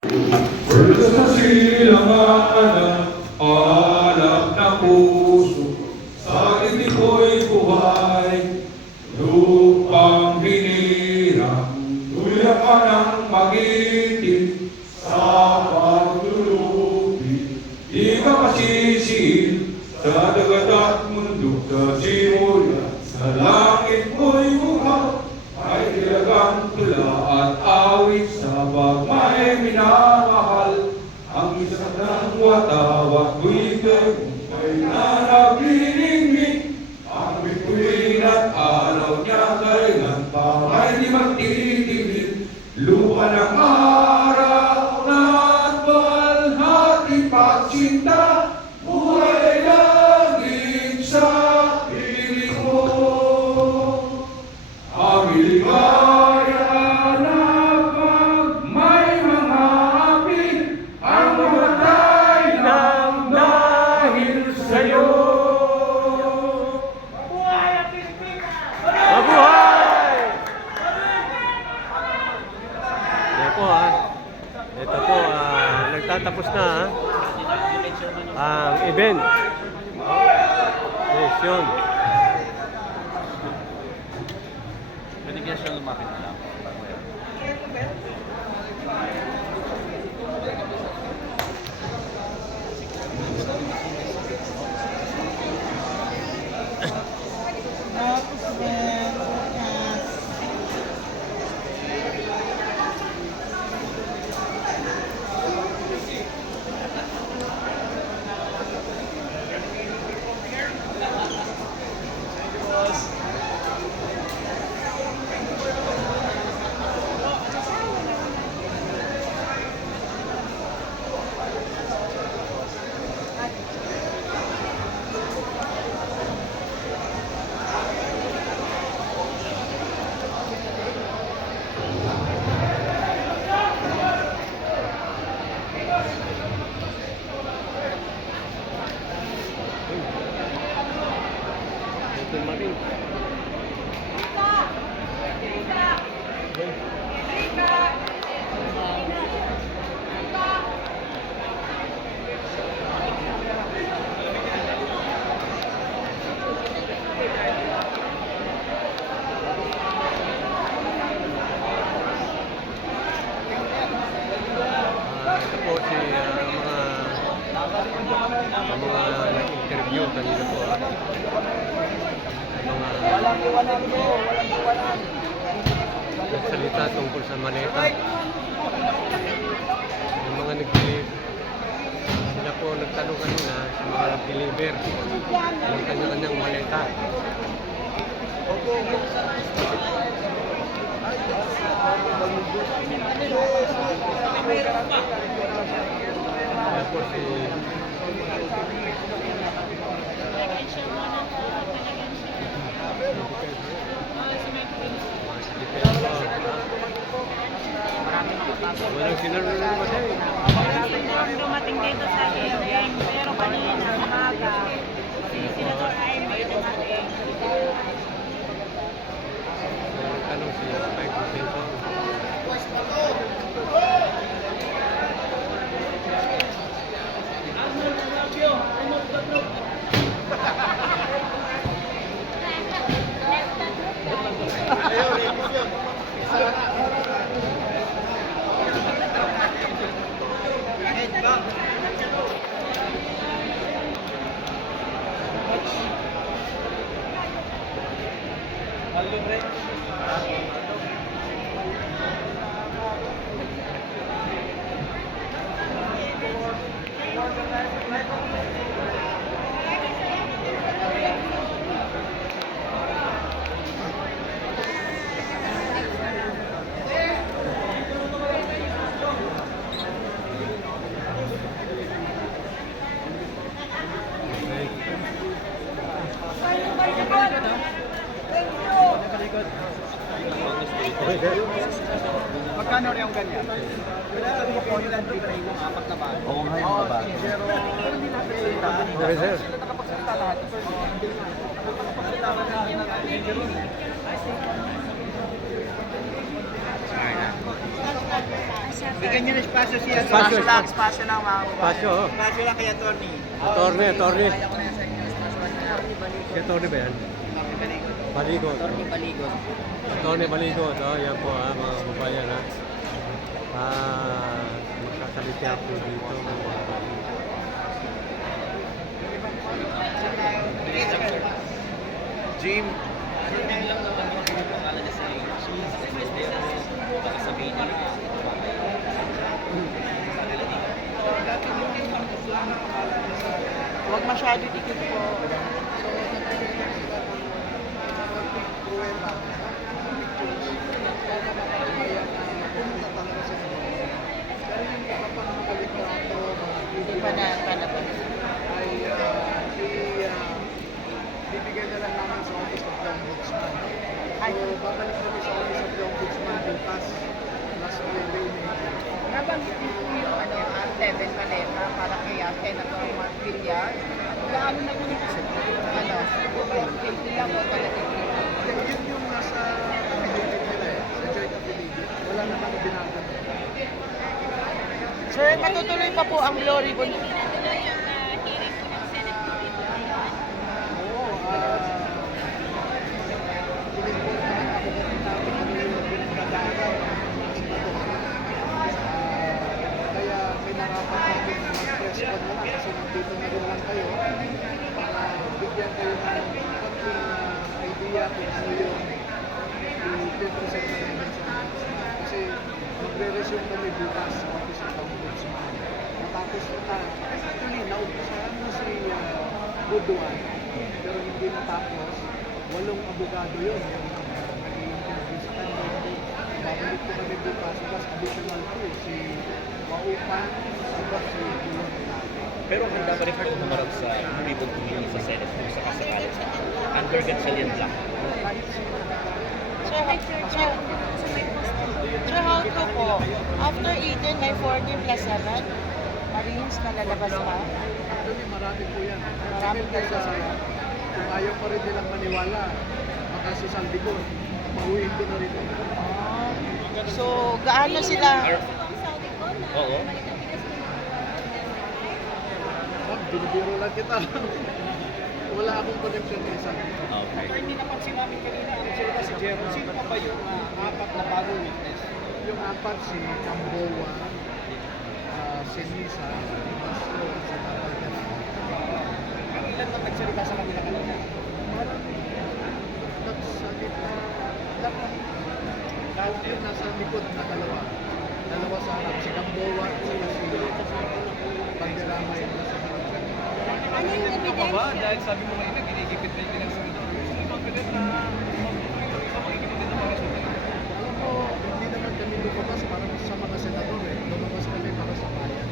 Wala sa silangan, alap na puso, sa hindi ko'y buhay, lupang hinirang, tulad ka ng magiting, sa paglulubi, di ka masisiil, sa dagat at mundo, sa simula, sa langit mo'y bukaw, ay ilagang tula at awit sa pagmay minamahal. Ang isang ng watawat ko'y may nanabilingin. Ang bituin at araw niya kay ng pangay di magtitigil. Lupa ng araw na at balhati pagsinta. Buhay langit sa piling mo. Ligaya na pag may mga api ang mamatay ng dahil sa'yo. Mabuhay ang Pilipinas! Mabuhay! Yan po ito po nagtatapos na ang event. Yes, yun. Binigyan siya lumapit na lang. Ito po si mga nag-interview kanina po. Nagsalita tungkol sa maleta. Yung mga sila po nagtanong kanina sa mga nag-deliver ng kanya-kanyang maleta. Kaya po si walang sinarunod ba tayo? Dumating dito sa hearing, pero kanina umaga, si Senator Amy dumating. Tanong si Mike Vincento. Magkano rin yung ganyan? Kailangan mo po yung libre yung apat na bago. Oo nga yung bago. Pero hindi natin Okay, sir. sila nakapagsalita lahat. Nakapagsalita ka na ng Bigyan niyo ng espasyo siya. Espasyo, espasyo. Espasyo lang mga kababayan. Espasyo, oh. Espasyo lang kay Atty. Attorney. Kaya ko na yan sa inyo. Espasyo lang. Si Attorney ba yan? Baligot. Attorney Baligot. Oh, yan po mga kababayan ha. Magsasalita po dito. Jim. Huwag masyado dikit po. Hindi pa na palabas. Bibigay na lang naman sa Office of the Ombudsman. So, babalik kami sa Office of the Ombudsman bukas. Last Friday na Nabanggit niyo po yung Seven Maleta para kay Senator Mark Villar. Gaano na po yung ilang po talaga Yun yung nasa affidavit nila sa joint affidavit. Wala namang ginagawa. Sir, matutuloy pa po ang glory po. Kaya pinarapat natin na mag-press con na lang kasi nandito na rin lang kayo para bigyan kayo ng konting idea kung ano yung i-present natin sa kasi magre-resume kami bukas sa Office of the Ombudsman. Matapos na, actually, naumpisahan na si Buduan pero hindi natapos. 8 abogado yun yung nag-i-interview sa kanya. Babalik ko kami bukas plus additional 2 si Waupan at si Bulong. Pero handa pa rin po humarap sa ribbon committee sa Senate kung sakasakali sa under Gatchalian Black. Kahit sino. Sir, how to po? After Eden, may 14 plus 7. Marines na lalabas pa. Actually, marami po yan. Marami Depende talaga, sa, sir. kung ayaw pa rin nilang maniwala, baka si Saldigon, mauwiin ko na rin. So, gaano sila? Oo. Ma'am, binibiro lang kita. Wala akong connection kay Saldigon. Okay. Hindi napansin namin kanina, nagsalita si Jerome. Sino pa ba yung apat na bagong witness? Yung apat si Camboa, si Nisa, Mastro, si Natal. Ilan na nagsalita sa kanila kanina? Marami. Nagsalita. Lahat. Kahit yung nasa likod na dalawa. Dalawa sa harap. Si Camboa at si Banderama yung nasa harap. Ano yung evidence? Dahil sabi mo kanina, ginigipit na yung pinagsasabi. Hindi ba pwede na makikipit din naman sa Alam mo, hindi naman kami lumabas para sa mga senador eh. Lumabas kami para sa bayan.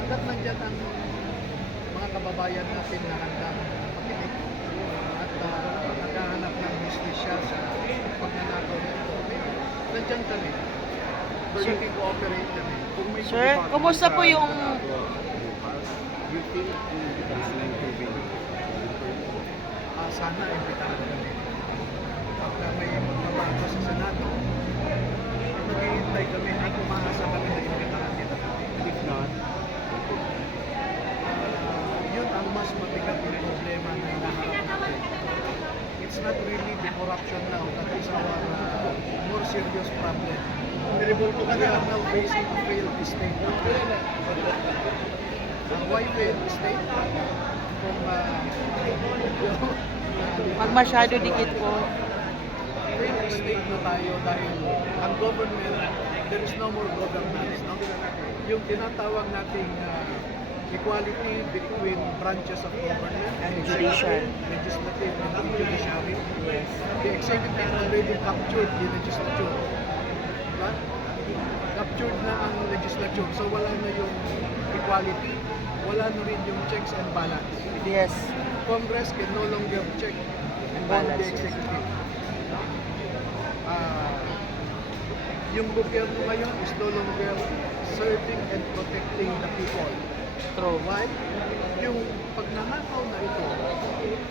Hanggat nandiyan ang mga kababayan natin na handang makinig at naghahanap ng justisya sa pagnanakaw nito. Nandiyan kami. Ready to cooperate kami. Kung may Sir, kumusta po yung... you think sana imbitahan kami. Pagka may mabago sa Senado, maghihintay kami at umaasa kami na imbitahan nila. If not, yun ang mas mabigat yung problema na hinaharap natin. It's not really the corruption now that is our more serious problem. We are now facing a failed state. Why failed state? Kung Pag masyado dikit po. failed state na tayo dahil ang government, there is no more governance. No? Yung tinatawag nating equality between branches of government and Judicial. legislative and judiciary. The executive already captured the legislature. Diba? Captured na ang legislature. So wala na yung equality, wala na rin yung checks and balance. Yes. Congress can no longer check and balance the executive. Yung gobyerno ngayon is no longer serving and protecting the people. True. Why? Yung pagnanakaw na ito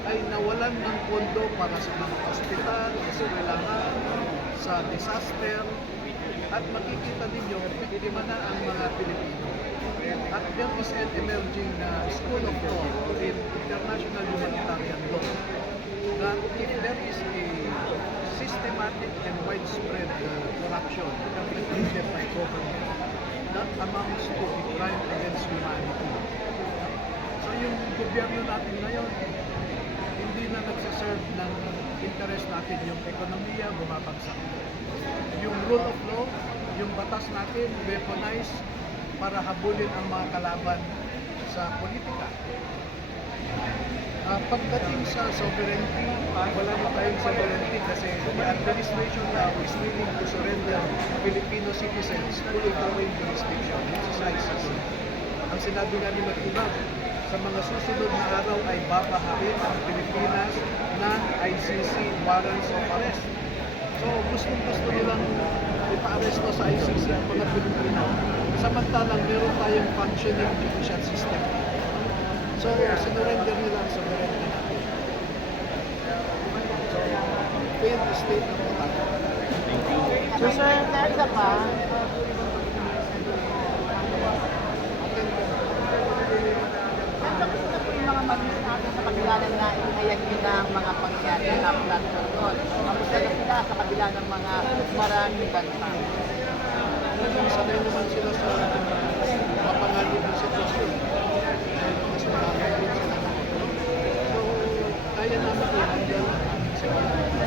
ay nawalan ng pondo para sa mga ospital, eskwelahan, sa disaster, at makikita ninyo, biktima na ang mga Pilipino. At there is an emerging school of law in international humanitarian law that if there is a systematic and widespread corruption perpetrated by government, that amounts to a crime against humanity. So yung gobyerno natin ngayon, hindi na nagsaserve ng interest natin, yung ekonomiya bumabagsak. Yung rule of law, yung batas natin, weaponized para habulin ang mga kalaban sa politika. Pagdating sa sovereignty, wala na tayong sovereignty kasi the administration now is willing to surrender Filipino citizens to a foreign jurisdiction, which is ICC. Ang sinabi nga ni Matibag, sa mga susunod na araw ay babaharin ang Pilipinas ng ICC warrants of arrest. So gusto nilang ipa-aresto sa ICC ang mga Pilipino. Samantalang meron tayong functioning judicial system. So sinurrender nila ang sovereignty natin. So failed state na po tayo. So sir, isa pa, yung mga marines natin sa kabila ng naihayag nila ang mga pangyayari na platform doon. Kamusta na sila sa kabila ng mga maraming banta? Sanay naman sila sa mapanganib ng sitwasyon. Mas marami din sila. So, kaya namin i-handle ang aming security.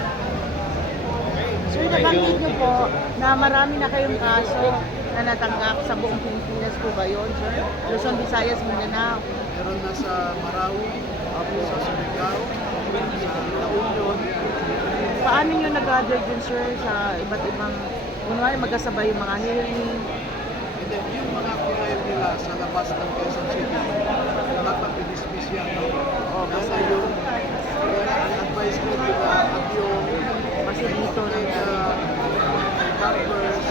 Sir, nabanggit niyo po na marami na kayong kaso na natanggap sa buong Pilipinas po ba yun, sir? Luzon, Visayas, Mindanao. Meron na sa Marawi, sa Surigao, sa La Union. Paano nyo nag-gather din, sir, sa iba't ibang, kunwari magkasabay yung mga hearing? And then, yung mga file nila sa labas ng Quezon City, napabilis-bis yan. Nasa yung advice ko nila at yung Kasi dito nangyari. carpers,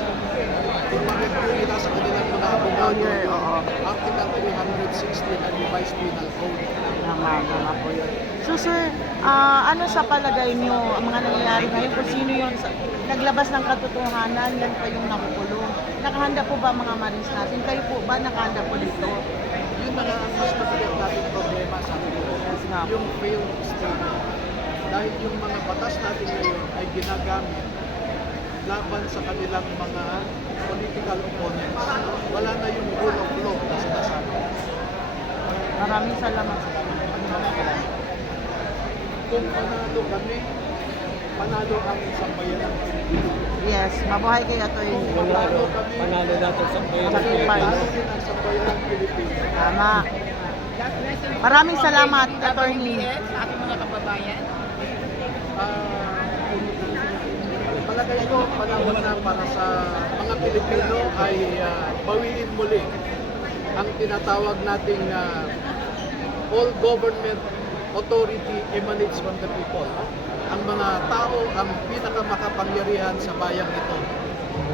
yung ma-review nila sa kanilang mga abogado, Lawyer, oo. Article 360 ng Revised Penal Code. Tama po yun. So sir, ano sa palagay nyo ang mga nangyayari ngayon? Kung sino yung naglabas ng katotohanan, yan pa yung nakukulong. Nakahanda po ba mga marines natin? Kayo po ba nakahanda po dito? Yun na nga ang mas mabigat natin problema sa akin. Yes, ma'am. Yung failed state. Dahil yung mga batas natin ngayon ay ginagamit laban sa kanilang mga political opponents. Wala na yung rule of law na sinasabi. Maraming salamat sa Kung panalo kami, panalo ang isang bayan. Yes, mabuhay kayo ito yung Panalo kami, Panalo natin sa bayan ng Sacrifice. Pilipinas. panalo din ang isang bayan ng Pilipinas. tama. Maraming salamat, attorney. Sa ating mga kababayan. Palagay ko, panahon na para sa mga Pilipino ay bawiin muli ang tinatawag nating all government authority emanates from the people. Ang mga tao ang pinakamakapangyarihan sa bayang ito.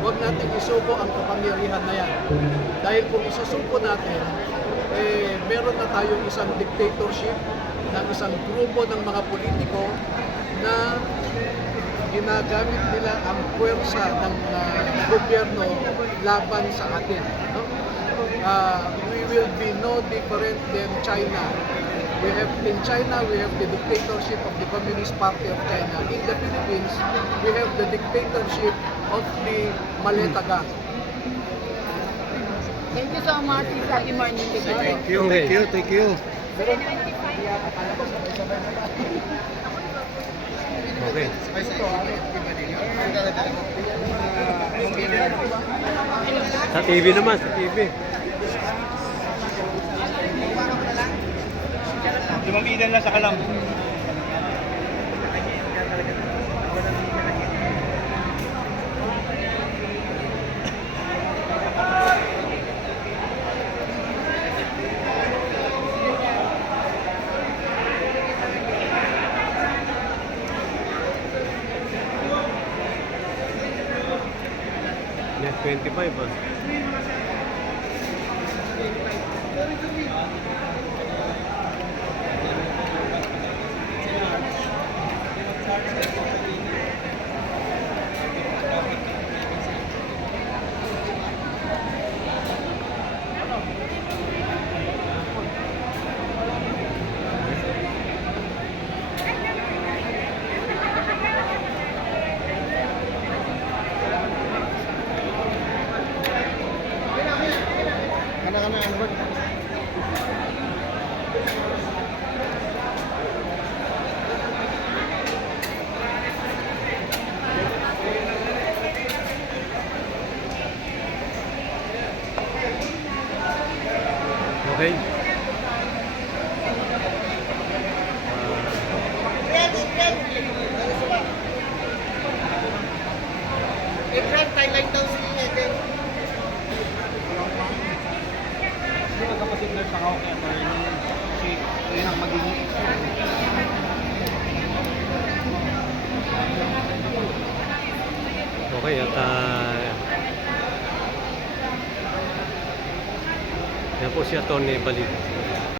Huwag natin isuko ang kapangyarihan na yan. Dahil kung isusuko natin, meron na tayong isang dictatorship ng isang grupo ng mga politiko na ginagamit nila ang puwersa ng gobyerno laban sa atin. No? We will be no different than China. In China, we have the dictatorship of the Communist Party of China. In the Philippines, we have the dictatorship of the Maleta Gang. Thank you so much, Happy morning to you. Thank you. Okay. Sa TV naman, sa TV. Lumapitan lang sa kalam. Net 25 ah. Sana Albert. Okay. Hindi magkapatid nurse ako kay attorney. Kasi yun ang magiging Okay, at yan po si Atty. Baliw.